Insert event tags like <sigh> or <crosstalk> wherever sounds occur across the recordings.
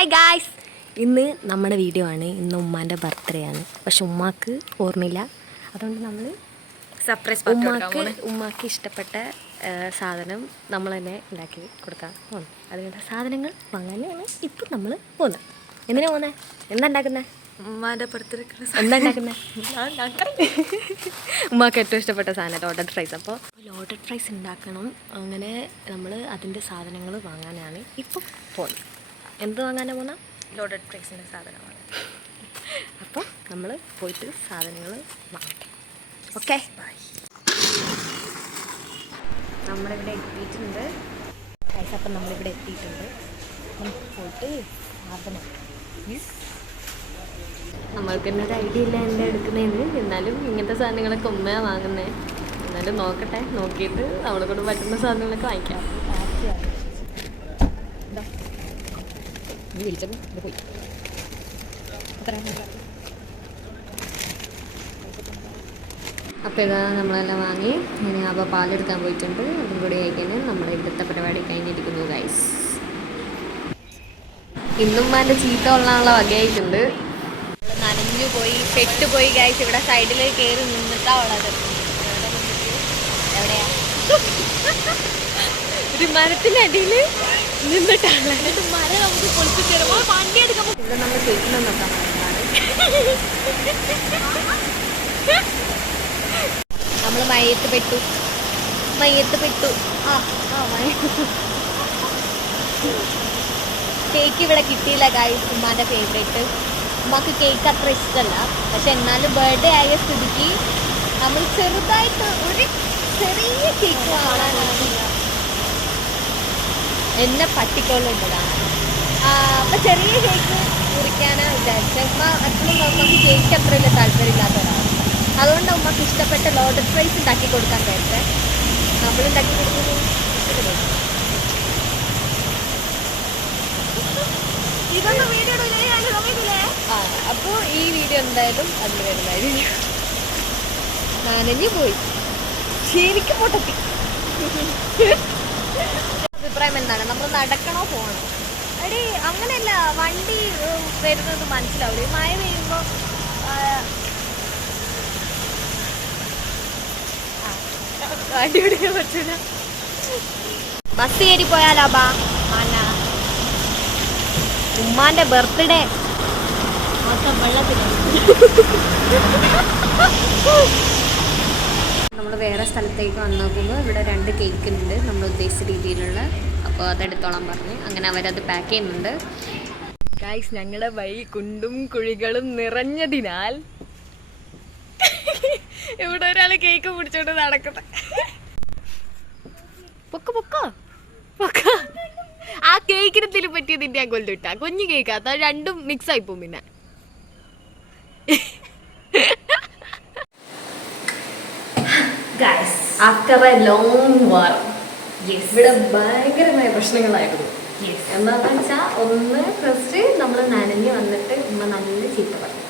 Hi guys ഇന്ന് നമ്മുടെ video ആണ്. ഇന്ന് ഉമ്മാന്റെ ബർത്ത്ഡേ ആണ്. പക്ഷെ ഉമ്മാക്ക് ഓർമ്മയില്ല. അതുകൊണ്ട് നമ്മൾ സർപ്രൈസ് ഉമ്മാക്ക് ഉമ്മാക്ക് ഇഷ്ടപ്പെട്ട സാധനം നമ്മൾ തന്നെ ഉണ്ടാക്കി കൊടുക്കാൻ പോകുന്നു അതിനുള്ള സാധനങ്ങൾ വാങ്ങാനാണ് ഇപ്പം നമ്മൾ പോകുന്നത് എന്തിനാ പോകുന്നത് എന്താ ഉണ്ടാക്കുന്നത് ഉമ്മാന്റെ എന്താ ഉണ്ടാക്കുന്നത് ഉമ്മാക്ക് ഏറ്റവും ഇഷ്ടപ്പെട്ട സാധനം ലോട്ടഡ് ഫ്രൈസ് അപ്പോൾ ലോട്ടഡ് ഫ്രൈസ് ഉണ്ടാക്കണം. അങ്ങനെ നമ്മൾ അതിന്റെ സാധനങ്ങൾ വാങ്ങാനാണ് ഇപ്പം പോകുന്നത് എന്ത് വാങ്ങാനാണ് പോകുന്ന ലോഡഡ് പ്രൈസിന്റെ സാധനമാണ്. അപ്പോൾ നമ്മൾ പോയിട്ട് സാധനങ്ങൾ വാങ്ങട്ടെ ഓക്കെ? നമ്മളിവിടെ എത്തിയിട്ടുണ്ട്. പൈസ അപ്പം നമ്മളിവിടെ എത്തിയിട്ടുണ്ട്. നമുക്ക് പോയിട്ട് സാധനം. നമ്മൾക്ക് തന്നെ ഒരു ഐഡിയ ഇല്ല എന്താ എടുക്കുന്നതെന്ന് എന്നാലും ഇങ്ങനത്തെ സാധനങ്ങളൊക്കെ ഉമ്മയാണ് വാങ്ങുന്നത് എന്നാലും നോക്കട്ടെ നോക്കിയിട്ട് നമ്മളെ കൊണ്ട് പറ്റുന്ന സാധനങ്ങളൊക്കെ വാങ്ങിക്കാം ഇതാ. ഇത് വിളിച്ചത്? ഇത് പോയി. അപ്പോൾ ഇതാ നമ്മളെല്ലാം വാങ്ങി. ഇനി അപ്പോൾ പാലെടുക്കാൻ പോയിട്ടുണ്ട്. അതും കൂടി കഴിക്കാൻ നമ്മുടെ ഇന്നത്തെ പരിപാടി കഴിഞ്ഞിരിക്കുന്നു ഗൈസ് ഇന്നും എന്റെ ചീത്ത കൊള്ളാനുള്ള വകയായിട്ടുണ്ട്. നനഞ്ഞു പോയി പെട്ടുപോയി ഗൈസ് ഇവിടെ സൈഡിൽ കയറി നിന്നിട്ടാ ഉള്ളത്. എവിടെയാ? ഒരു മരത്തിന്റെ അടിയിൽ നിന്നിട്ടാണ്. മരം നമുക്ക് തരുമ്പോൾ വണ്ടി എടുക്കുമ്പോൾ ഇവിടെ നമ്മൾ നോക്കാൻ നമ്മൾ മയത്ത് പെട്ടു. മയത്ത് പെട്ടു. ആ ആ മയ്യത്ത് കേക്ക് ഇവിടെ കിട്ടിയില്ല ഗായ്സ് ഉമ്മാന്റെ ഫേവറേറ്റ് ഉമ്മക്ക് കേക്ക് അത്ര ഇഷ്ടമല്ല പക്ഷെ എന്നാലും ബർത്ത്ഡേ ആയ സ്ഥിതിക്ക് നമ്മൾ ചെറുതായിട്ട് ഒരു ചെറിയ കേക്ക് വാങ്ങാനാണ്. എന്നെ പറ്റിക്കൊള്ളുന്നതാണ്. അപ്പൊ ചെറിയ കേക്ക് മുറിക്കാനാണ് വിചാരിച്ചത്. ഉമ്മ അച്ഛനും ഉമ്മക്ക് കേക്ക് അത്ര വലിയ താല്പര്യമില്ലാത്തതാണ് അതുകൊണ്ട് ഉമ്മക്ക് ഇഷ്ടപ്പെട്ട ലോഡ് ഫ്രൈസ് ഉണ്ടാക്കി കൊടുക്കാൻ കഴിച്ചത് നമ്മൾ ഉണ്ടാക്കി കൊടുക്കുന്നു. ഇതൊന്നും വീഡിയോ സമയത്തില്ലേ ആ അപ്പോൾ ഈ വീഡിയോ എന്തായാലും അതിൽ വരുന്നതായിരിക്കും നനഞ്ഞു പോയി. ശരിക്കും പൊട്ടത്തി. അഭിപ്രായം എന്താണ് നമ്മൾ നടക്കണോ പോകണോ? അടി അങ്ങനെയല്ല വണ്ടി വരുന്നത് മനസ്സിലാവില്ല മഴ പെയ്യുമ്പോൾ വണ്ടി പിടിക്കാൻ പറ്റില്ല ബസ് കയറി പോയാലോ ബാ മാന. ഉമ്മാന്റെ ബർത്ത്ഡേ. മൊത്തം നമ്മൾ വേറെ സ്ഥലത്തേക്ക് വന്ന് നോക്കുമ്പോൾ ഇവിടെ രണ്ട് കേക്ക് ഉണ്ട് നമ്മൾ ഉദ്ദേശിച്ച രീതിയിലുള്ള. അപ്പോൾ അതെടുത്തോളാൻ പറഞ്ഞു. അങ്ങനെ അവരത് പാക്ക് ചെയ്യുന്നുണ്ട്. ഗായ്സ് ഞങ്ങളുടെ വഴി കുണ്ടും കുഴികളും നിറഞ്ഞതിനാൽ ഇവിടെ ഒരാൾ കേക്ക് പിടിച്ചോണ്ട് നടക്കുന്നത് പൊക്ക പൊക്ക പൊക്ക. ആ കേക്കിന് തിരി പറ്റിയതിന്റെ ഞാൻ കൊല്ലിട്ട കുഞ്ഞു കേക്കാത്ത രണ്ടും മിക്സ് ആയിപ്പോ പിന്നെ. ആഫ്റ്റർ എ ലോങ് വാർ ഇവിടെ ഭയങ്കരമായ പ്രശ്നങ്ങളായിരുന്നു. എന്താണെന്ന് വെച്ചാൽ ഒന്ന് ഫസ്റ്റ് നമ്മൾ നനഞ്ഞ് വന്നിട്ട് ഉമ്മ നല്ല ചീത്ത പറഞ്ഞു.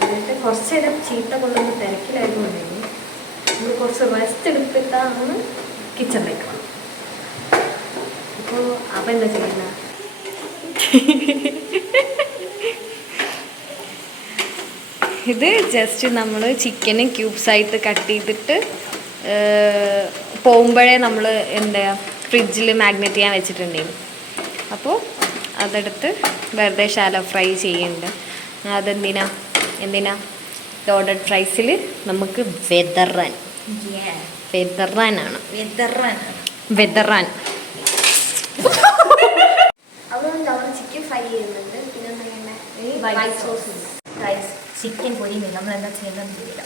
എന്നിട്ട് കുറച്ച് നേരം ചീത്ത കൊള്ളുന്ന തിരക്കിലായിരുന്നു ഉണ്ടെങ്കിൽ നമ്മൾ കുറച്ച് റെസ്റ്റ് എടുത്തിട്ടാണ് കിച്ചണിലേക്ക് വന്നത്. അപ്പോൾ അപ്പം എന്താ ചെയ്യുന്ന? ഇത് ജസ്റ്റ് നമ്മൾ ചിക്കന് ക്യൂബ്സായിട്ട് കട്ട് ചെയ്തിട്ട് പോകുമ്പോഴേ നമ്മൾ എന്താ ഫ്രിഡ്ജിൽ മാഗ്നറ്റ് ചെയ്യാൻ വെച്ചിട്ടുണ്ടായിരുന്നു. അപ്പോൾ അതെടുത്ത് വെറുതെ ഷാലോ ഫ്രൈ ചെയ്യുന്നുണ്ട് അതെന്തിനാ? എന്തിനാ? ലോഡഡ് ഫ്രൈസിൽ നമുക്ക് വെതറാൻ. വെതറാനാണ്. വെതറാൻ. ചിക്കൻ ഫ്രൈ ചെയ്യുന്നുണ്ട്. പിന്നെ വൈറ്റ് സോസ് ഉണ്ട്. ചിക്കൻ പൊരിയുന്നില്ല നമ്മൾ എന്താ ചെയ്യുന്നതെന്ന് ചെയ്യില്ല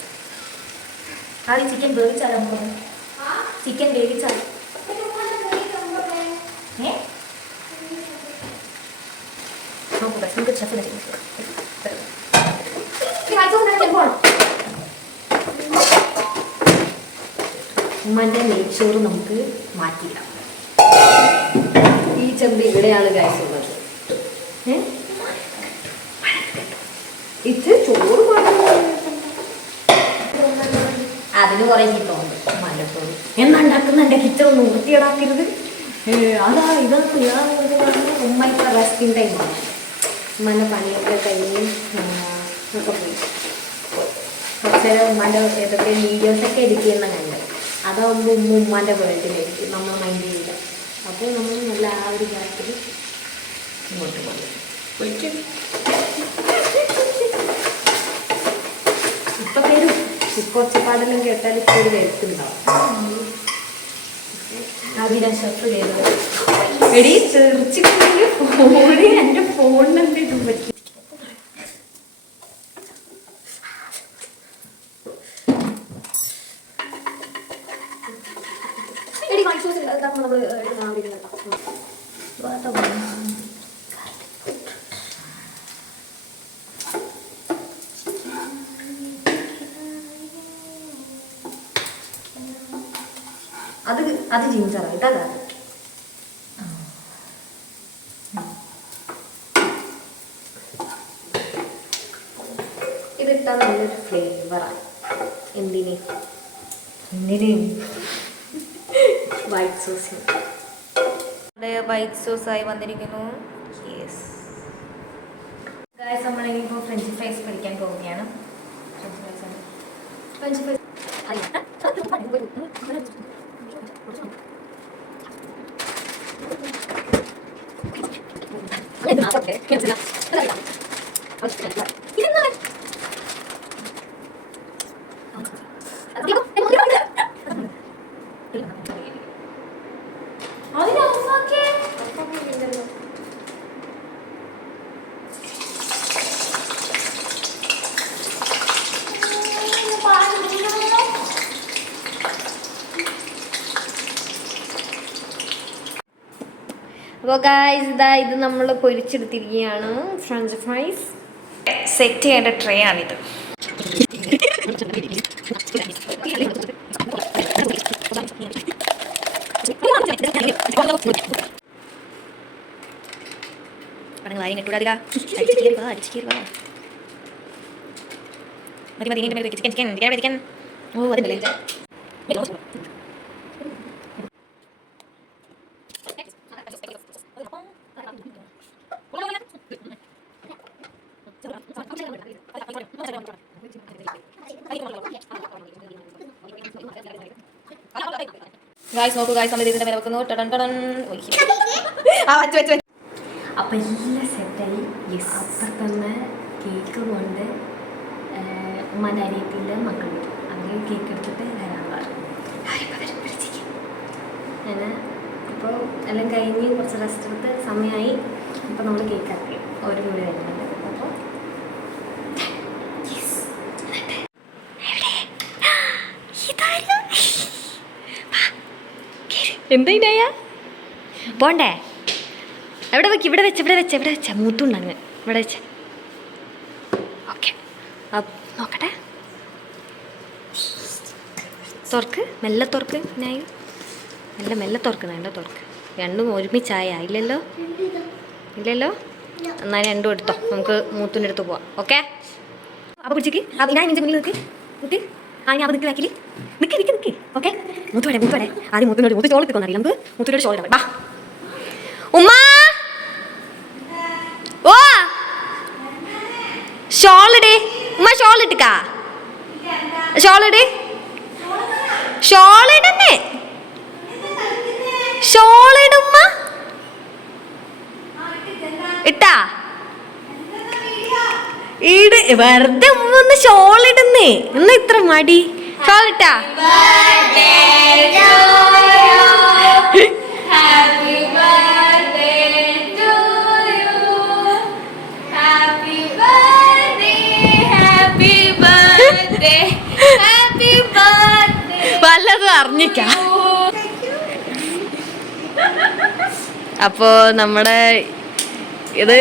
ആദ്യം ചിക്കൻ വേവിച്ചാലോ നമുക്ക്? ചിക്കൻ വേവിച്ചാലോ ഏ? നോക്കൂ നമുക്ക് ഷെഫിനെ ഉമ്മന്റെ നെയ്ച്ചോറ് നമുക്ക് മാറ്റിയിടാം. ഈ ചെമ്പ് ഇവിടെയാണ് ഗ്യാസ് ഉള്ളത്. ഇത് ചോറ് അതിന് കുറേ ചീത്ത ഉണ്ട്. മലത്തോട് എന്നാ ഉണ്ടാക്കുന്നുണ്ട് കിച്ചൺ ഒന്ന് വൃത്തിയേടാക്കരുത് അതാ ഞാൻ ഉമ്മ ഇപ്പം റെസ്റ്റിംഗ് ടൈമാണ് ഉമ്മന്റെ പണിയൊക്കെ കഴിഞ്ഞ് പോയി. കുറച്ച് ഉമ്മാന്റെ ഏതൊക്കെ വീഡിയോസൊക്കെ എഡിറ്റ് ചെയ്യുന്ന കണ്ട്. അതാവുമ്പോൾ ഉമ്മ ഉമ്മാന്റെ വേൾഡിലേക്ക് നമ്മൾ മൈൻഡ് ചെയ്യില്ല. അപ്പോൾ നമ്മൾ നല്ല ആ ഒരു കാര്യത്തിൽ ഇങ്ങോട്ട് പോകും വിളിക്കും ഇപ്പൊ വരും ഇപ്പൊ ഒച്ചപ്പാടെല്ലാം കേട്ടാൽ ഇപ്പൊ ഒരു വേണ്ടി എടി തെറിച്ചിട്ടുണ്ടെങ്കിൽ ഫോണിൽ എന്റെ ഇതാക്കുമ്പോൾ നമ്മൾ അത് ജിഞ്ചറാണ് ഇതാ കാരണം ഇതിട്ടാൽ നല്ലൊരു ഫ്ലേവറാണ് എന്തിന്? എന്തിനും? വൈറ്റ് സോസ് നമ്മുടെ വൈറ്റ് സോസ് ആയി വന്നിരിക്കുന്നു. യെസ് ഗായസ് നമ്മളിപ്പോൾ ഫ്രഞ്ച് ഫ്രൈസ് പഠിക്കാൻ പോവുകയാണ്. ഫ്രഞ്ച് ഫ്രൈസ് ആണ്. ഫ്രഞ്ച് ഫ്രൈസ് അപ്പോൾ ഗായ്സ് ഇതാ ഇത് നമ്മൾ പൊരിച്ചെടുത്തിരിക്കുകയാണ്. ഫ്രഞ്ച് ഫ്രൈസ് സെറ്റ് ചെയ്യേണ്ട ട്രേ ആണിത്. ചിക്കൻ ഓ അതിന്റെ ഗായ്സ് നോക്കൂ ഗായ്സ് നമ്മൾ ഇതിന്റെ വെക്കുന്നു. ടടൻ ടടൻ. ഒയ്. <laughs> ആ വെച്ച് വെച്ച് വെച്ച്. അപ്പം എല്ലാം സെറ്റായി. യെസ് അപ്പം തന്നെ കേക്ക് കൊണ്ട് ഉമ്മാന്റെ അനിയത്തിന്റെ മക്കൾ വരും. അവർ കേക്ക് എടുത്തിട്ട് വരാൻ പറഞ്ഞു. അങ്ങനെ ഇപ്പോൾ എല്ലാം കഴിഞ്ഞ് കുറച്ച് റെസ്റ്റ് എടുത്ത് സമയമായി അപ്പോൾ നമ്മൾ കേക്ക് ആക്കി. ഓരോ കൂടി വരുന്നുണ്ട്. അപ്പോൾ എന്താ ഇനായ പോണ്ടേ. എവിടെ വെക്ക്? ഇവിടെ വെച്ച് ഇവിടെ വെച്ച് ഇവിടെ വെച്ച. മൂത്തുണ്ടങ്ങ് ഇവിടെ വെച്ച്. ഓക്കെ. നോക്കട്ടെ. തുറക്ക്. മെല്ലെ തുറക്ക് ഞാൻ മെല്ലെ മെല്ലെ തുറക്കണം മെല്ലെ തുറക്ക്. രണ്ടും ഒരുമിച്ചായ. ഇല്ലല്ലോ? ഇല്ലല്ലോ? എന്നാൽ രണ്ടും എടുത്തോ. നമുക്ക് മൂത്തിന്റെ അടുത്ത് പോവാം. ഓക്കെ? അപ്പോൾ പിടിച്ചേക്ക്. ഞാൻ മുന്നിൽ നിൽക്ക് നിൽക്ക് ആ ഞാൻ നിൽക്ക് ബാക്കിൽ നിൽക്ക് നിൽക്ക് നിൽക്ക് ഓക്കെ? മൂത്തോടെ മൂത്തോടെ ആദ്യം മൂത്തിനോട് മുത്തു ചോളത്തിൽ കൊന്നറിയില്ല നമുക്ക് മൂത്തിനോട് ചോള വാ ഉമ്മ! ഓ! ഷോൾ ഇടേ ഉമ്മ ഷോൾ ഇട്ടുക്കാ ഷോൾ ഷോളിടുമ്മ ഇട്ടാ. ഇട് വെറുതെ ഒന്ന് ഷോൾ ഇടുന്നേ എന്നാ ഇത്ര മടി. ഇട്ടാ? വല്ലതും അറിഞ്ഞിക്കാം. അപ്പോ നമ്മുടെ ഇത്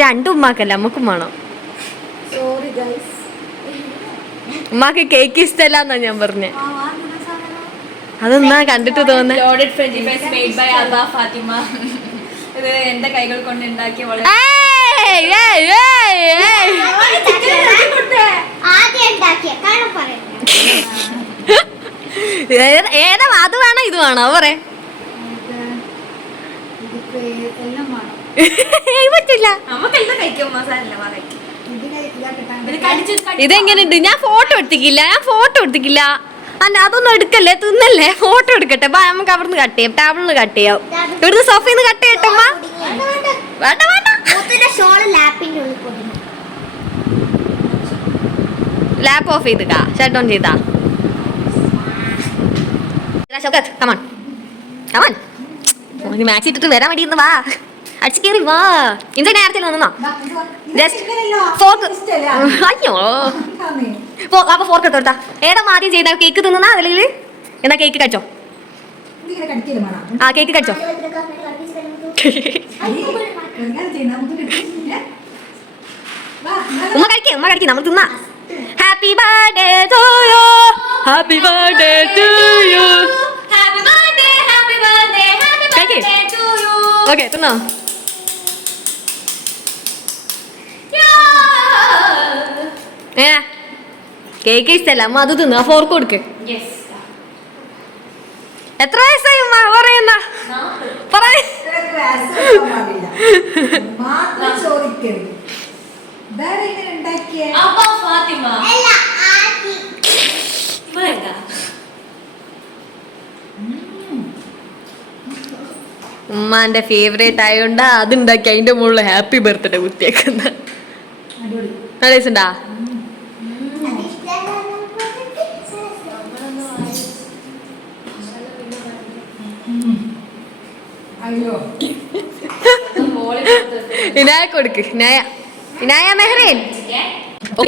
രണ്ടും ഉമ്മാക്കല്ല നമുക്കും വേണം. സോറി ഗൈസ് ഉമ്മാക്ക് കേക്ക് ഇഷ്ടമല്ല എന്നാ ഞാൻ പറഞ്ഞേ. അതെന്നാ കണ്ടിട്ട് തോന്നേ loaded French fries made by അബ Fathima ഇത് എന്റെ കൈകൾ കൊണ്ട് ഉണ്ടാക്കിയ വളരെ ഏതാ അത് വേണോ ഇത് വേണോ? പറ എല്ലാം നമുക്ക് എന്താ പറ്റില്ല കഴിക്കും. മസാല കഴിക്കും ഇത് കടിച്ച് കടി- ഇതെങ്ങനെയുണ്ട്? ഞാൻ ഫോട്ടോ എടുത്തിക്കില്ല ഞാൻ ഫോട്ടോ എടുത്തിക്കില്ല. അല്ല അതൊന്നും എടുക്കല്ലേ? തിന്നല്ലേ? ഫോട്ടോ എടുക്കട്ടെ. ബാ നമുക്ക് അവിടുന്ന് കട്ട് ചെയ്യാം. ടേബിളിൽ കട്ട് ചെയ്യാം. ഇവിടുന്ന് സോഫയിൽ നിന്ന് കട്ട് ചെയ്യട്ടമ്മ വേണ്ട വേണ്ട. ലാപ്പ് ഓഫ് ചെയ്തുക ഷട്ട് ഓൺ ചെയ്താ? Shoukath come on come on ഓന് മാക്സ് ഇട്ടിട്ട് വരാൻ വേണ്ടി ഇന്ന് വാ. അടിച്ചു കയറി വാ. ഇന്ന് നേരത്തിൽ വന്നോ ജസ്റ്റ് ഫോർക്ക് അയ്യോ. അപ്പൊ ഫോർക്ക് എടുത്തോട്ടാ ഏതാ ആദ്യം ചെയ്ത കേക്ക് തിന്നുന്നാ അല്ലെങ്കിൽ എന്നാ കേക്ക് കഴിച്ചോ ആ കേക്ക് കഴിച്ചോ ഉമ്മ കഴിക്കേ ഉമ്മ കഴിക്കേ നമ്മൾ തിന്നാ. Happy birthday to you happy birthday to you happy birthday happy birthday happy birthday to you okay തിന്നോ? ഏ? കേക്ക് ഇഷ്ടല്ല. അമ്മ അത് തിന്നു. ഫോർക്ക് കൊടുക്ക്. Yes. എത്ര വയസ്സായി അമ്മ പറയുന്ന. പറയ? ഉമ്മാന്റെ ഫേവറേറ്റ് ആയോണ്ട് അത് ഉണ്ടാക്കി അതിന്റെ മുകളിൽ ഹാപ്പി ബർത്ത്ഡേ കുത്തിയേക്കുന്ന. അടിപൊളി. ഉണ്ടാ? ഇനായ കൊടുക്ക്. ഇനായ ഇനായ മെഹ്റീൻ. ഏ? ഓ,